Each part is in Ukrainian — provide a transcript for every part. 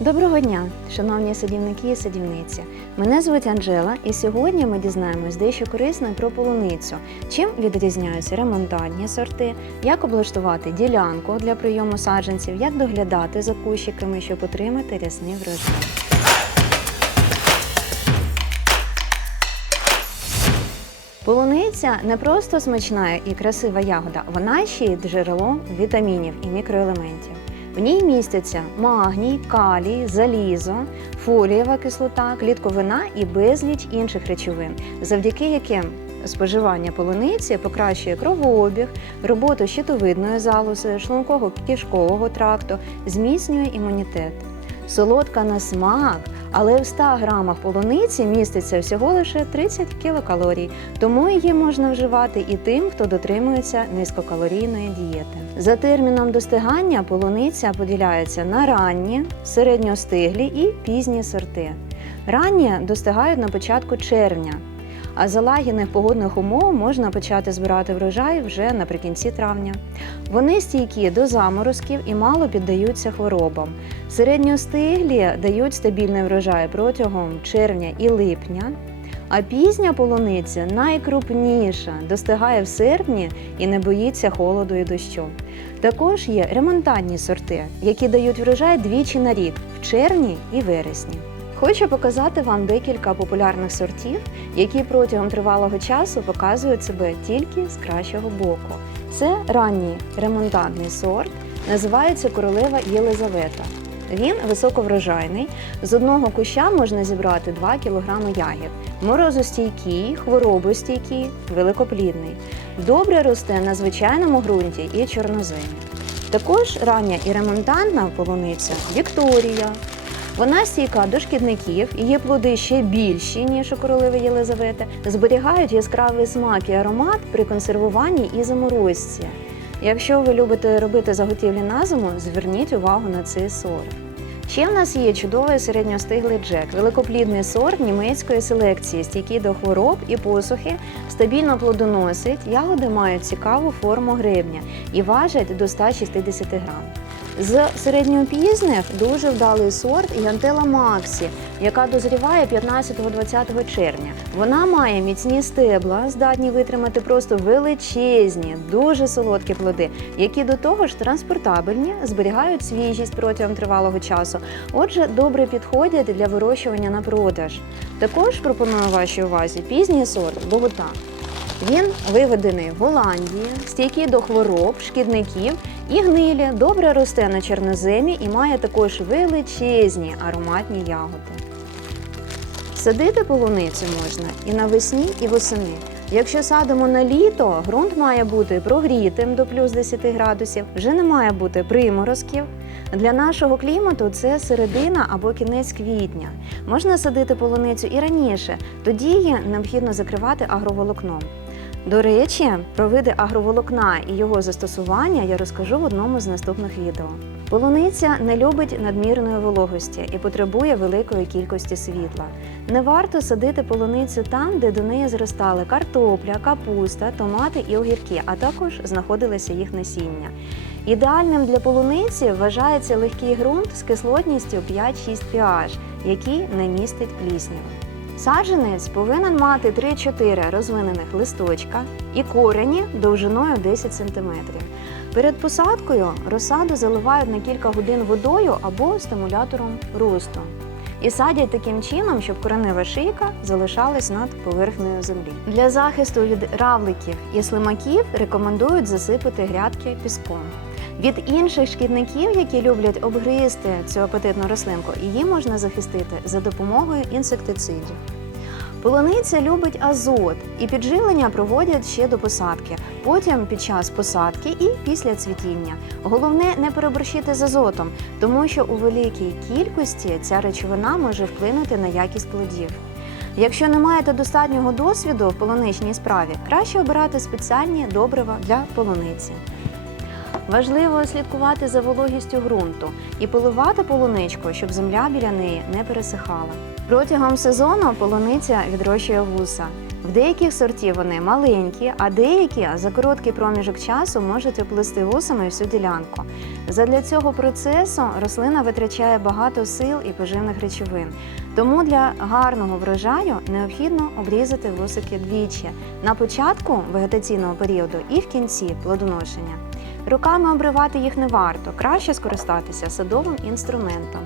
Доброго дня, шановні садівники і садівниці. Мене звуть Анжела, і сьогодні ми дізнаємось дещо корисне про полуницю, чим відрізняються ремонтантні сорти, як облаштувати ділянку для прийому саджанців, як доглядати за кущиками, щоб отримати рясний врожай. Полуниця не просто смачна і красива ягода, вона ще й джерело вітамінів і мікроелементів. В ній містяться магній, калій, залізо, фолієва кислота, клітковина і безліч інших речовин, завдяки яким споживання полуниці покращує кровообіг, роботу щитовидної залози, шлунково кишкового тракту, зміцнює імунітет. Солодка на смак, але в 100 грамах полуниці міститься всього лише 30 кілокалорій, тому її можна вживати і тим, хто дотримується низькокалорійної дієти. За терміном достигання полуниця поділяється на ранні, середньостиглі і пізні сорти. Ранні достигають на початку червня. А за лагідних погодних умов можна почати збирати врожай вже наприкінці травня. Вони стійкі до заморозків і мало піддаються хворобам. Середньостиглі дають стабільний врожай протягом червня і липня. А пізня полуниця найкрупніша, достигає в серпні і не боїться холоду і дощу. Також є ремонтантні сорти, які дають врожай двічі на рік в червні і вересні. Хочу показати вам декілька популярних сортів, які протягом тривалого часу показують себе тільки з кращого боку. Це ранній ремонтантний сорт, називається королева Єлизавета. Він високоврожайний. З одного куща можна зібрати 2 кг ягід. Морозостійкий, хворобостійкий, великоплідний. Добре росте на звичайному ґрунті і чорноземі. Також рання і ремонтантна полуниця Вікторія. Вона стійка до шкідників, її плоди ще більші, ніж у королеви Єлизавети, зберігають яскравий смак і аромат при консервуванні і заморозці. Якщо ви любите робити заготівлі на зиму, зверніть увагу на цей сорт. Ще в нас є чудовий середньостиглий джек, великоплідний сорт німецької селекції, стійкий до хвороб і посухи, стабільно плодоносить, ягоди мають цікаву форму гребня і важать до 160 грам. З середньопізних дуже вдалий сорт Янтела Максі, яка дозріває 15-20 червня. Вона має міцні стебла, здатні витримати просто величезні, дуже солодкі плоди, які до того ж транспортабельні, зберігають свіжість протягом тривалого часу. Отже, добре підходять для вирощування на продаж. Також пропоную вашій увазі пізній сорт Богота. Він виведений в Голландії, стійкий до хвороб, шкідників і гнилі, добре росте на чорноземі і має також величезні ароматні ягоди. Садити полуницю можна і навесні, і восени. Якщо садимо на літо, ґрунт має бути прогрітим до плюс 10 градусів, вже не має бути приморозків. Для нашого клімату це середина або кінець квітня. Можна садити полуницю і раніше, тоді її необхідно закривати агроволокном. До речі, про види агроволокна і його застосування я розкажу в одному з наступних відео. Полуниця не любить надмірної вологості і потребує великої кількості світла. Не варто садити полуницю там, де до неї зростали картопля, капуста, томати і огірки, а також знаходилося їх насіння. Ідеальним для полуниці вважається легкий ґрунт з кислотністю 5-6 pH, який не містить плісняву. Саджанець повинен мати 3-4 розвинених листочка і корені довжиною 10 см. Перед посадкою розсаду заливають на кілька годин водою або стимулятором росту. І садять таким чином, щоб коренева шийка залишалась над поверхнею землі. Для захисту від равликів і слимаків рекомендують засипати грядки піском. Від інших шкідників, які люблять обгризти цю апетитну рослинку, її можна захистити за допомогою інсектицидів. Полуниця любить азот і підживлення проводять ще до посадки, потім під час посадки і після цвітіння. Головне не переборщити з азотом, тому що у великій кількості ця речовина може вплинути на якість плодів. Якщо не маєте достатнього досвіду в полуничній справі, краще обирати спеціальні добрива для полуниці. Важливо слідкувати за вологістю ґрунту і поливати полуничку, щоб земля біля неї не пересихала. Протягом сезону полуниця відрощує вуса. В деяких сортів вони маленькі, а деякі за короткий проміжок часу можуть оплести вусами всю ділянку. Задля цього процесу рослина витрачає багато сил і поживних речовин. Тому для гарного врожаю необхідно обрізати вусики двічі на початку вегетаційного періоду і в кінці плодоношення. Руками обривати їх не варто, краще скористатися садовим інструментом.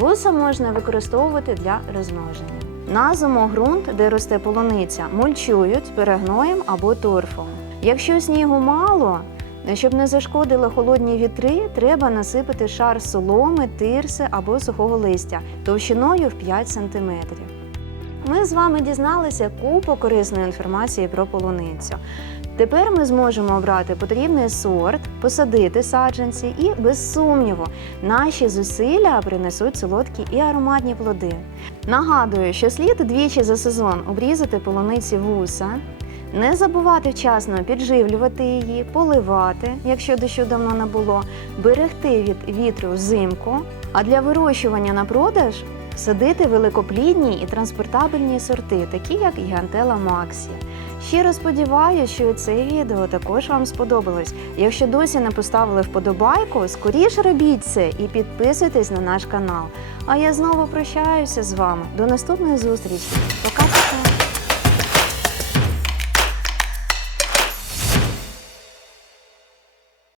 Вуса можна використовувати для розмноження. На зимогрунт, де росте полуниця, мульчують перегноєм або торфом. Якщо снігу мало, щоб не зашкодили холодні вітри, треба насипати шар соломи, тирси або сухого листя товщиною в 5 см. Ми з вами дізналися купу корисної інформації про полуницю. Тепер ми зможемо обрати потрібний сорт, посадити саджанці і, без сумніву, наші зусилля принесуть солодкі і ароматні плоди. Нагадую, що слід двічі за сезон обрізати полуниці вуса, не забувати вчасно підживлювати її, поливати, якщо дощу давно не було, берегти від вітру взимку, а для вирощування на продаж садити великоплідні і транспортабельні сорти, такі як Гіантела Максі. Щиро сподіваюся, що це відео також вам сподобалось. Якщо досі не поставили вподобайку, скоріше робіть це і підписуйтесь на наш канал. А я знову прощаюся з вами. До наступної зустрічі. Пока-пока!